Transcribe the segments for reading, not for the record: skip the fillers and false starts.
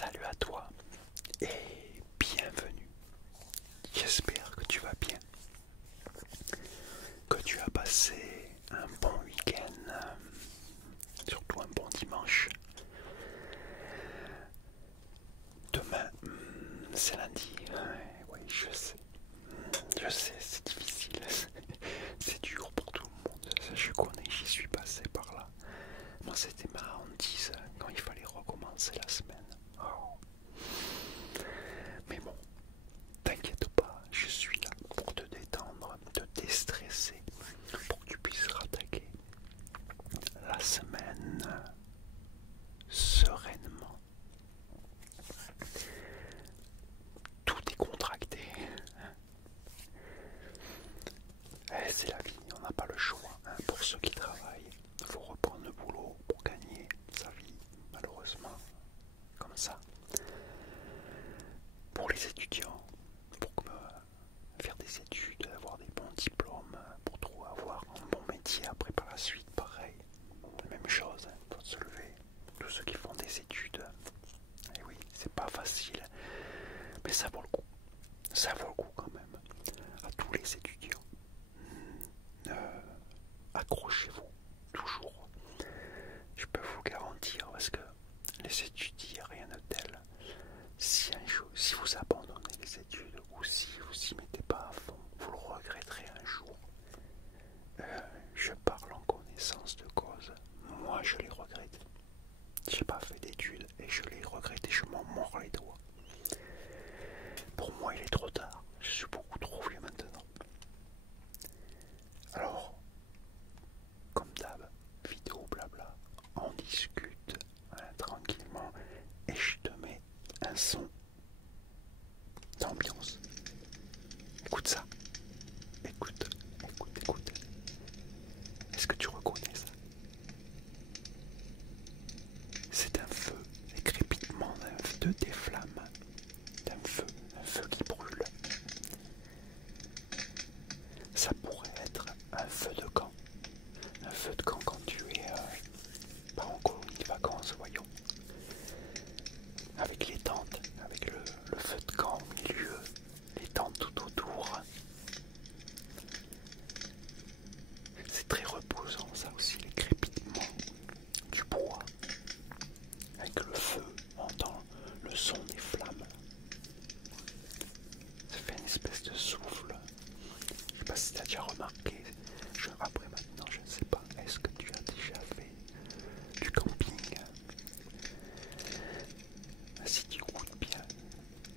Salut à toi et bienvenue. J'espère que tu vas bien, que tu as passé un bon week-end, surtout un bon dimanche. Demain, c'est lundi. Oui, je sais, c'est difficile, c'est dur pour tout le monde. Ça, je connais, j'y suis passé par là. Moi, c'était ma hantise quand il fallait recommencer la semaine. Oh. Mais bon, t'inquiète pas, je suis là pour te détendre, te déstresser, pour que tu puisses rattaquer la semaine sereinement. Tout est contracté. C'est la vie, on n'a pas le choix. Pour ceux qui travaillent, il faut reprendre le boulot pour gagner sa vie, malheureusement, comme ça. Pour les étudiants, pour faire des études, avoir des bons diplômes, pour avoir un bon métier après par la suite, pareil. Même chose, il faut se lever. Tous ceux qui font des études, et oui, c'est pas facile, mais ça vaut le coup. Ça vaut le coup quand même. À tous les étudiants, accrochez-vous toujours. Je peux vous garantir, parce que les études, il n'y a rien de tel. Si vous abandonnez les études ou si vous y mettez pas à fond, vous le regretterez un jour. Je parle en connaissance de cause. Moi, je les regrette. J'ai pas fait d'études et je les regrette et je m'en mords les doigts. Pour moi, il est trop tard. Je suis beaucoup trop vieux maintenant. Alors, comme d'hab, vidéo blabla, on discute tranquillement et je te mets un son d'ambiance. Écoute ça. Écoute. Est-ce que tu reconnais ça? C'est un feu, les crépitements des flammes, un feu qui brûle. Ça pourrait être un feu de camp. Un feu de camp quand tu es pas en colonie de vacances, voyons. Avec les tentes, avec le feu de camp au milieu, les tentes tout autour. C'est très reposant ça aussi, les crépitements du bois. Avec le feu, on entend le son des flammes. Ça fait une espèce de souffle. Je sais pas si tu as déjà remarqué. Après maintenant, je ne sais pas. Est-ce que tu as déjà fait du camping? Si tu écoutes bien,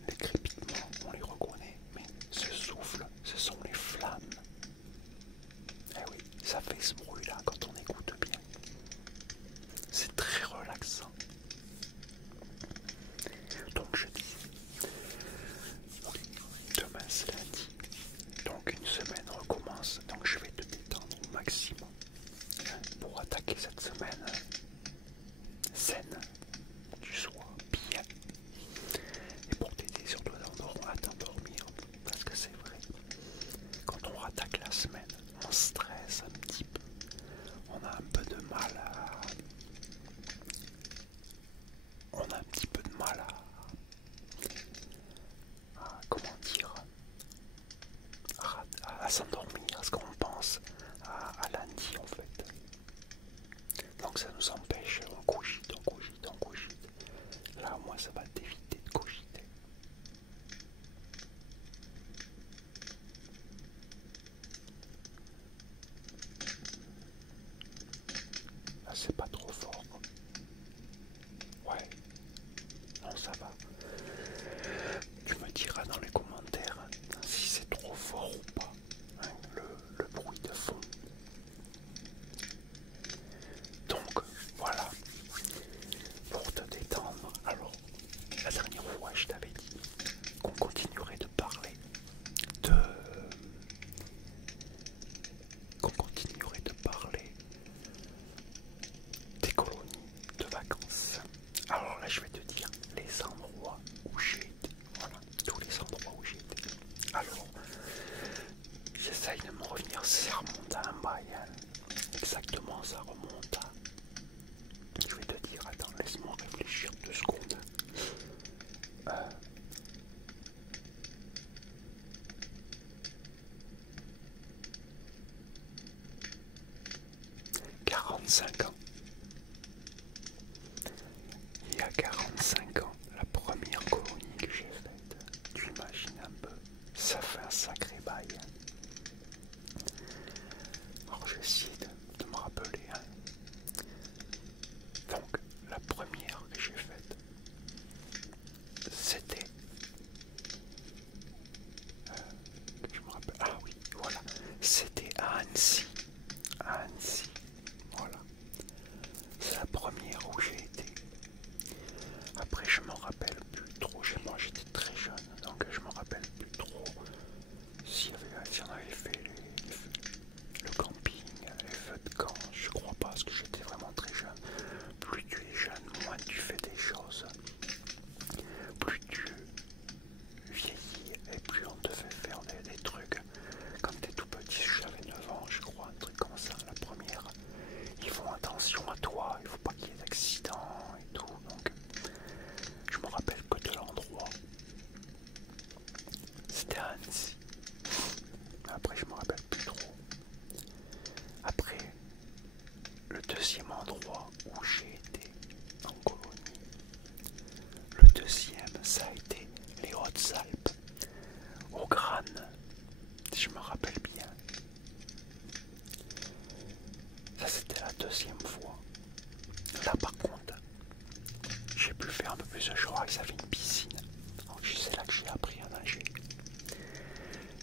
les crépitements, on les reconnaît. Mais ce souffle, ce sont les flammes. Eh oui, ça fait ce bruit-là quand on écoute bien. C'est très relaxant. Donc je dis, oui, demain c'est lundi. Donc une semaine recommence. Donc je vais te détendre au maximum pour attaquer cette semaine saine, tu sois bien. Et pour t'aider surtout à t'endormir. Parce que c'est vrai, quand on rattaque la semaine, on stresse un petit peu. On a un peu de mal à... On a un petit peu de mal comment dire, à s'endormir, parce qu'on pense à lundi en fait. Donc ça nous empêche, on cogite. Là au moins ça va t'éviter de cogiter. Là c'est pas trop fort. Ouais, non ça va. Tu me diras dans les commentaires si c'est trop fort ou pas, hein, le bruit de fond. Donc voilà, pour te détendre. Alors, la dernière fois je t'avais dit qu'on continuerait de parler de... des colonies de vacances. Alors là je vais te dire les endroits où j'ai été. Voilà, tous les endroits où j'ai été. Alors, j'essaye de me revenir si ça remonte à un bail. Exactement, ça remonte à... Je vais te dire, attends, laisse-moi réfléchir 2 secondes. 45 ans. Il y a 45 ans, la première colonie que j'ai faite, tu imagines un peu, ça fait un sacré bail. Alors je vais essayer de me rappeler. Hein. Donc, la première que j'ai faite, c'était... je me rappelle, ah oui, voilà, c'était à Annecy. À Annecy, voilà. C'est la première où j'ai été. Après, je m'en rappelle plus trop. Moi, j'étais très jeune, donc je m'en rappelle plus trop si on avait fait le camping, les feux de camp. Je crois pas, parce que j'étais vraiment très jeune. Plus tu es jeune, moins tu fais des choses. Plus tu vieillis et plus on te fait faire des trucs. Quand t'es tout petit, j'avais 9 ans, je crois, un truc comme ça. La première, ils font attention à toi, il faut pas qu'il y ait d'accidents et tout. Donc, je me rappelle que de l'endroit. C'était à Annecy. Après, je me rappelle plus trop. Après, le deuxième endroit où j'ai été en colonie, le deuxième, ça a été les Hautes-Alpes, au Grane, si je me rappelle bien. Ça, c'était la deuxième fois. Là, par contre, j'ai pu faire un peu plus de choix, ils avaient une piscine. Donc, c'est là que j'ai appris à nager.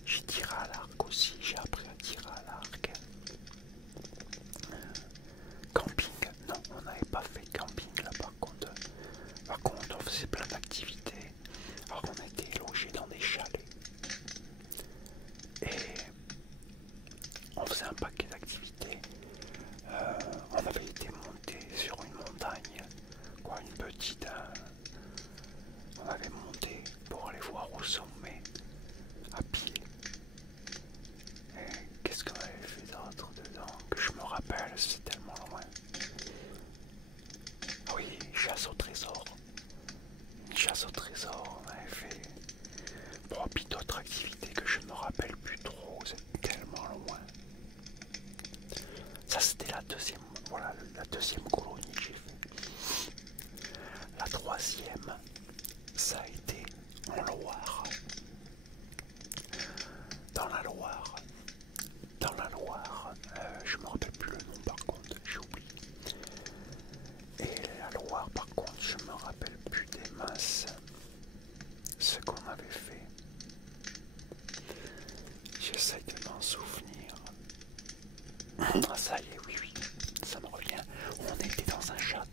J'ai tiré à l'arc aussi, j'ai appris à tirer à l'arc. Camping, non, on n'avait pas fait de camping là par contre. Par contre, on faisait plein d'activités. Alors on était logés dans des chalets. Et on faisait un paquet d'activités. On avait été monté sur une montagne, quoi, une petite. On avait monté pour aller voir au sommet à pied. Et qu'est-ce qu'on avait fait d'autre dedans que je me rappelle, c'est tellement loin. Oui, chasse au trésor. Une chasse au trésor, on avait fait. Bon, puis d'autres activités que je ne me rappelle plus trop, c'est tellement loin. Ça, c'était la deuxième, voilà, la deuxième colonie que j'ai fait. La troisième, ça a été en Loire. Dans la Loire. Dans la Loire, je me rappelle plus le nom par contre, j'ai oublié. Et la Loire, par contre, je me rappelle plus des masses. Ce qu'on avait fait. J'essaie de m'en souvenir. Ah, ça y est, oui, ça me revient. On était dans un château.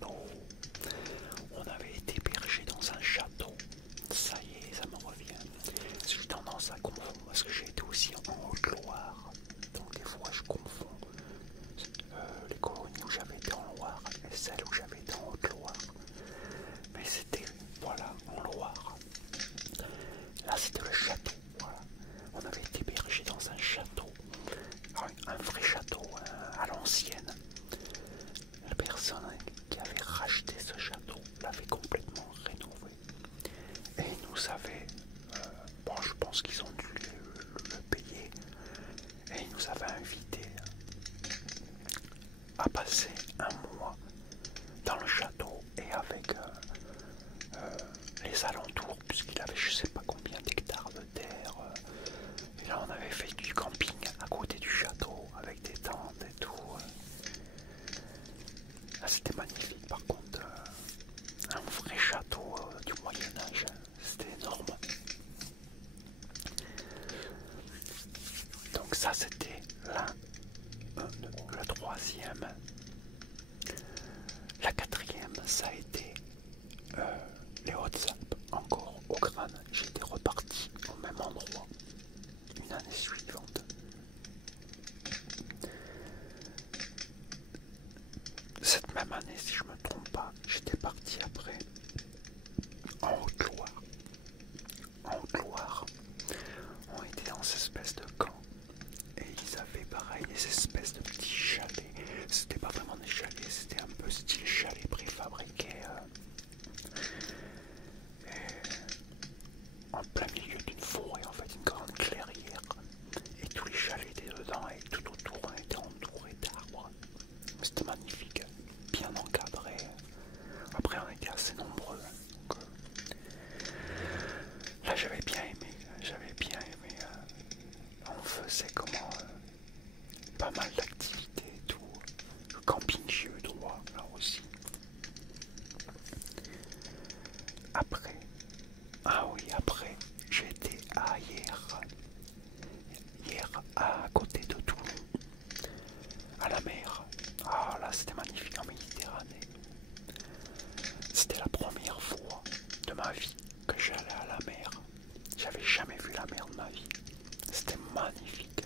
c'était magnifique.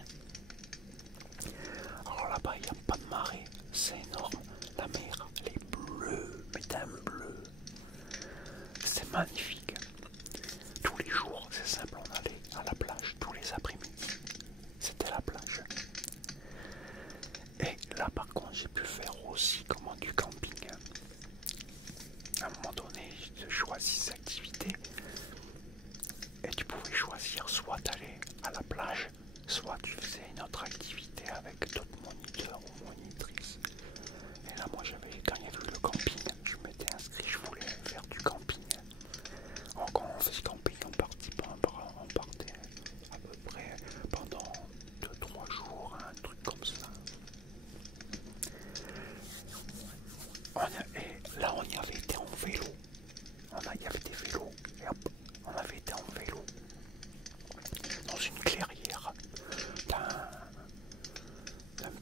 Alors là-bas, il n'y a pas de marée, c'est énorme. La mer, elle est bleue, mais d'un bleu. C'est magnifique. Tous les jours, c'est simple, on allait à la plage, tous les après-midi. C'était la plage. Et là, par contre, j'ai pu faire aussi comment du camping. À un moment donné, je choisissais activité. Et tu pouvais choisir soit d'aller à la plage, soit tu faisais une autre activité avec d'autres moniteurs ou monitrices. Et là, moi, quand il y avait le camping, je m'étais inscrit, je voulais faire du camping. Alors, quand on faisait camping, on partait à peu près pendant 2-3 jours, un truc comme ça. Et là, on y avait été en vélo. Il y avait des vélos, et hop, on avait été en vélo dans une clairière d'un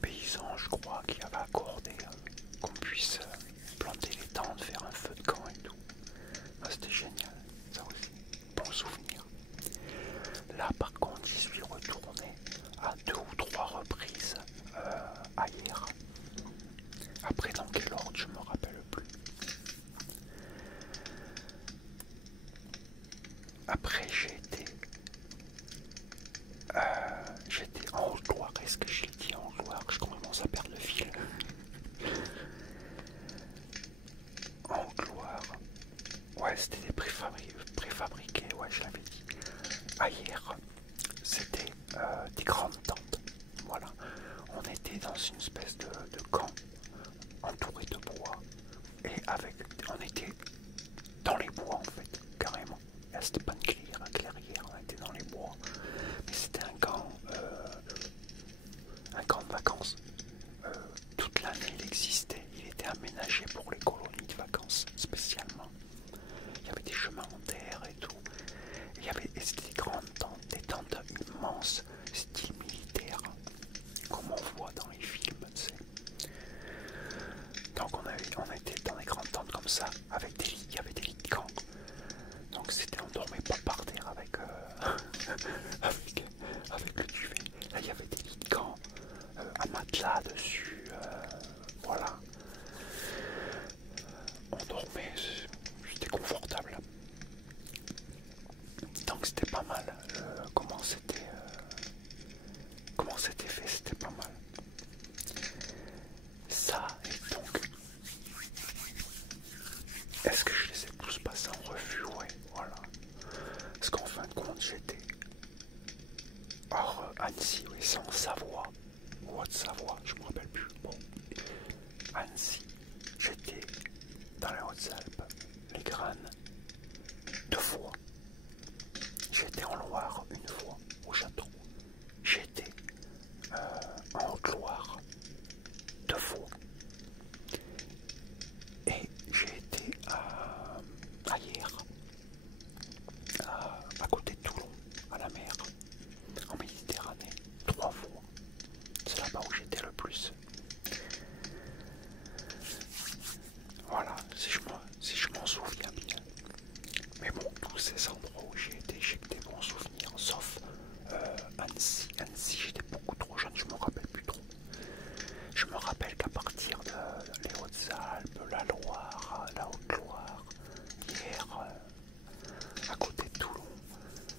paysan, je crois, qui avait accordé qu'on puisse planter les tentes, faire un feu de camp et tout. Ah, c'était génial, ça aussi, bon souvenir. Là, par contre, j'y suis retourné à 2 ou 3 reprises ailleurs. Après, dans quel ordre, je me rappelle plus. Après, j'étais en Haute-Loire. Est-ce que je l'ai dit en Haute-Loire? Je commence à perdre le fil. En Haute-Loire. Ouais, c'était des préfabriqués, ouais, je l'avais dit. Ailleurs, c'était des grandes tentes. Voilà. On était dans une espèce de camp entouré de bois. Et on était dans les bois en fait, carrément. Là, c'était pas une clairière, on était dans les bois. Mais c'était un camp de vacances. Toute l'année il existait, il était aménagé pour les colonies de vacances spécialement. Il y avait des chemins en terre et tout. Et c'était des grandes tentes, des tentes immenses, style militaire, comme on voit dans les films, tu sais. Donc on était dans des grandes tentes comme ça, avec des lits, il y avait des lits de camp. Donc on dormait pas par terre avec le duvet. Là il y avait des lits de camp, un matelas dessus, voilà. On dormait, c'était confortable. Donc c'était pas mal. Comment c'était fait, c'était pas mal. Ça, et donc, est-ce que je les ai tous passés en revue? Ouais, voilà. Parce qu'en fin de compte, j'étais hors Annecy, oui, c'est en Savoie, ou Haute-Savoie, je me rappelle plus. Bon, Annecy, j'étais dans les Hautes-Alpes, les Granes, 2 fois. J'étais en Loire une fois, au château. J'étais en Haute-Loire 2 fois. Et j'ai été ailleurs, à côté de Toulon, à la mer, en Méditerranée, 3 fois. C'est là-bas où j'étais le plus. Voilà, si je m'en souviens bien. Mais bon, tous ces endroits où j'ai été, j'ai que des bons souvenirs, sauf Annecy. Annecy, j'étais beaucoup trop jeune, je me rappelle plus trop. Je me rappelle qu'à partir de les Hautes-Alpes, la Loire, la Haute-Loire, hier, à côté de Toulon,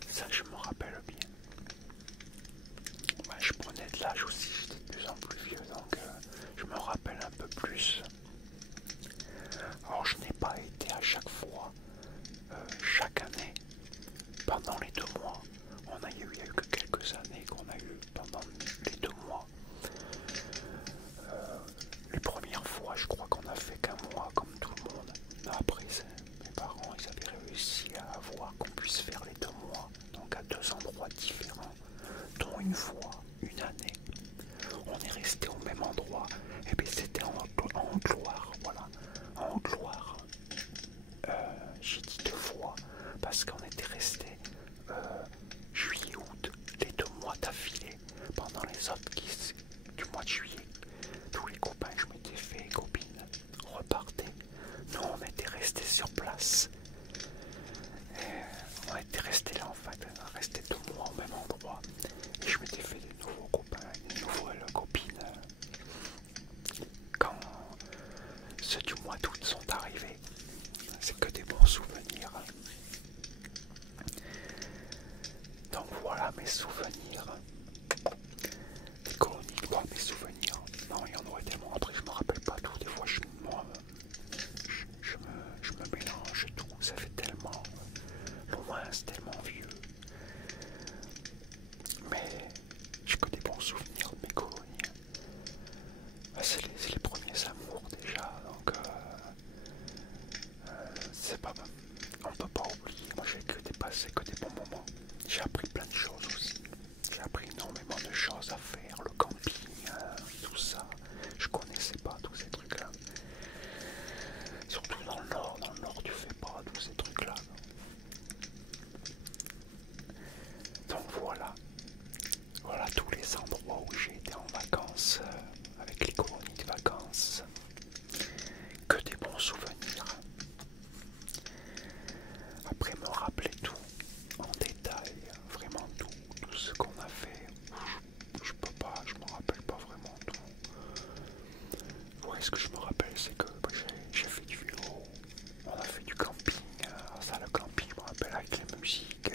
ça je me rappelle bien. Ouais, je prenais de l'âge aussi, j'étais de plus en plus vieux, donc je me rappelle un peu plus. Alors je n'ai pas été à chaque fois, chaque année, pendant les 2 mois. Il y a eu que quelques années qu'on a eu pendant les 2 mois. Les premières fois, je crois qu'on a fait qu'un mois comme tout le monde. Mais après, mes parents, ils avaient réussi à avoir qu'on puisse faire les 2 mois, donc à 2 endroits différents, dont une fois, une année, on est resté au même endroit. Et bien c'était en Haute-Loire, voilà, en Haute-Loire. J'ai dit 2 fois parce qu'on était resté juillet-août, les 2 mois d'affilée. Pendant les autres du mois de juillet, tous les copains que je m'étais fait, copines, repartaient. Nous, on était restés sur place. Et on était restés là en fait, on restait 2 mois au même endroit. Et je mes souvenirs. Des colonies, bon, mes souvenirs. Non, il y en aurait tellement. Après, je me rappelle pas tout. Des fois, je me mélange tout. Ça fait tellement loin, c'est tellement vieux. Mais j'ai que des bons souvenirs de mes colonies. C'est les premiers amours déjà. Donc, c'est pas. On peut pas oublier. Moi, j'ai que dépassé que des bons moments. J'ai appris plein de choses aussi. J'ai appris énormément de choses à faire, le camping, tout ça. Je connaissais pas tous ces trucs-là. Surtout dans le nord tu fais pas tous ces trucs-là. Donc voilà. Voilà tous les endroits où j'ai été en vacances, avec les colonies de vacances. Que des bons souvenirs. Après me rappeler tout en détail, vraiment tout ce qu'on a fait. Je peux pas, je me rappelle pas vraiment tout. Ouais, ce que je me rappelle, c'est que j'ai fait du vélo, on a fait du camping, ça le camping, je me rappelle avec la musique,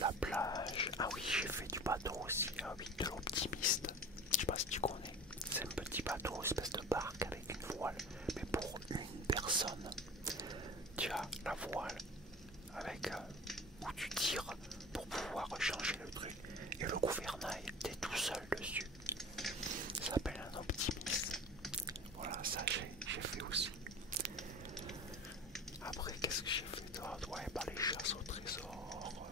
la plage. Ah oui, j'ai fait du bateau aussi, ah oui, de l'Optimiste. Je sais pas si tu connais, c'est un petit bateau, espèce de barque avec une voile, mais pour une personne. Tu as la voile avec où tu tires pour pouvoir changer le truc et le gouvernail, t'es tout seul dessus. Ça s'appelle un optimiste. Voilà, ça j'ai fait aussi. Après, qu'est-ce que j'ai fait d'autre? Ouais, bah les chasses au trésor.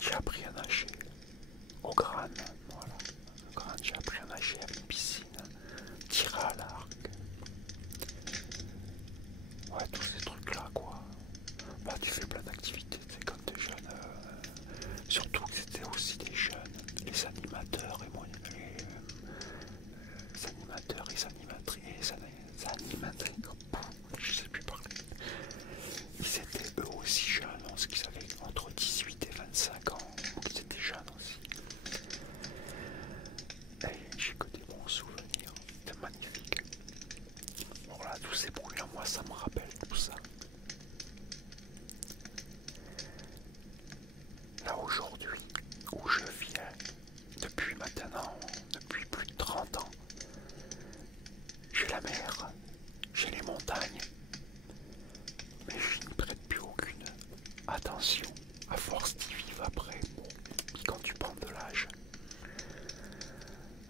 J'ai appris à nager au crâne. Voilà, au crâne, j'ai appris à nager avec une piscine, tirer à l'arc. Ouais, tous ces trucs-là, quoi. Bah, tu fais plein d'activités, c'est quand t'es jeune. Surtout que c'était aussi des jeunes, les animateurs et moi, les animateurs, les animatrices, les animatrices, je sais plus parler. Ils étaient eux aussi jeunes, ce qu'ils avaient entre 18 et 25 ans, donc ils étaient jeunes aussi. Et j'ai que des bons souvenirs, c'était magnifique. Voilà, tous ces bruits-là, moi, ça me rappelle tout ça. Là, aujourd'hui, où je viens, depuis maintenant, depuis plus de 30 ans, j'ai la mer, j'ai les montagnes, mais je n'y prête plus aucune attention, à force d'y vivre après. Bon, puis quand tu prends de l'âge,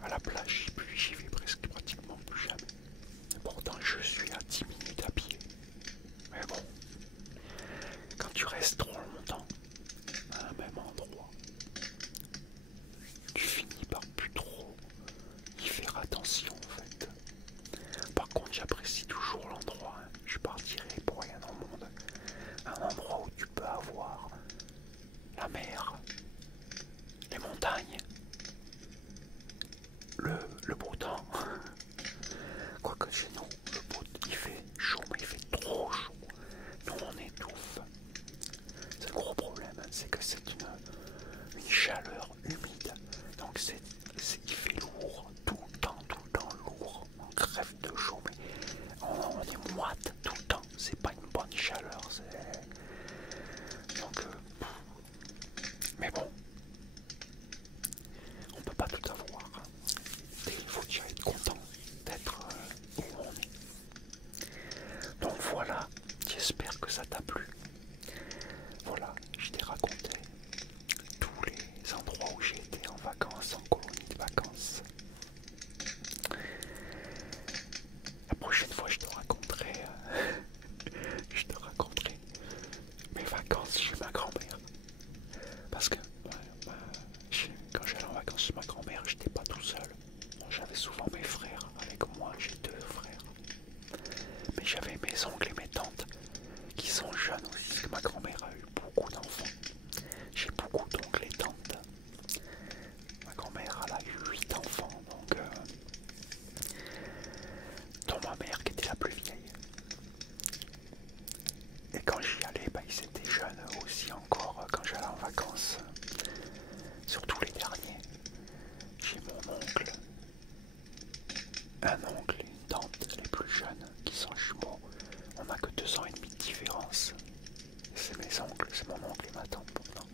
à la plage, j'y vais presque pratiquement plus jamais. Et pourtant, je suis à 10 minutes à pied. Mais bon, quand tu restes trop longtemps à un même endroit, tu finis par plus trop y faire attention en fait. Par contre, j'apprécie toujours l'endroit. Je partirai pour rien au monde. Un endroit où tu peux avoir la mer, les montagnes, le beau temps. Quoique chez nous, il fait chaud, mais il fait trop chaud. Nous, on étouffe. C'est un gros problème, c'est que c'est une chaleur humide. Donc il fait lourd, tout le temps lourd. On crève de chaud, mais on est moite tout le temps. C'est pas une bonne chaleur. Donc, mais bon, on peut pas tout avoir. Et il faut déjà être content d'être où on est. Donc voilà, j'espère que ça t'a plu. Voilà, je t'ai raconté tous les endroits où j'ai été en vacances, en colonie de vacances. La prochaine fois, je te raconterai mes vacances chez ma grand-mère. Parce que quand j'allais en vacances chez ma grand-mère, j'étais pas tout seul. J'avais souvent mes frères avec moi, j'ai 2 frères. Mais j'avais mes oncles et mes tantes qui sont jeunes aussi, parce que ma grand-mère a eu beaucoup d'enfants. J'ai beaucoup d'oncles et tantes. Ma grand-mère elle a eu 8 enfants, donc dont ma mère qui était la plus vieille. Et quand j'y allais, ils étaient jeunes aussi encore quand j'allais en vacances. Surtout les derniers. J'ai mon oncle, un oncle et une tante, les plus jeunes, qui sont jumeaux. On n'a que 2 ans et demi de différence. C'est mes oncles, c'est mon oncle et ma tante pourtant.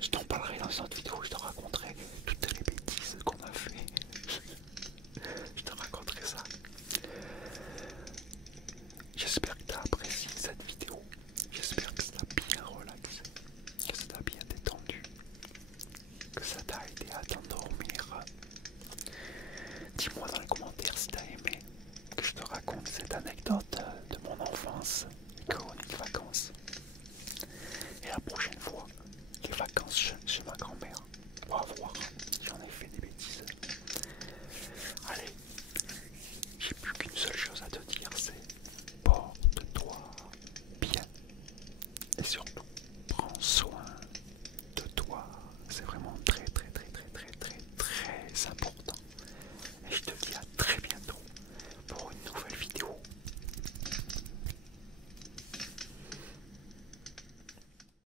Je t'en parlerai dans une autre vidéo, je te raconterai toutes les bêtises qu'on a fait. Je te raconterai ça. J'espère que tu as apprécié cette vidéo. J'espère que ça t'a bien relaxé, que ça t'a bien détendu, que ça t'a aidé à t'endormir. Dis-moi dans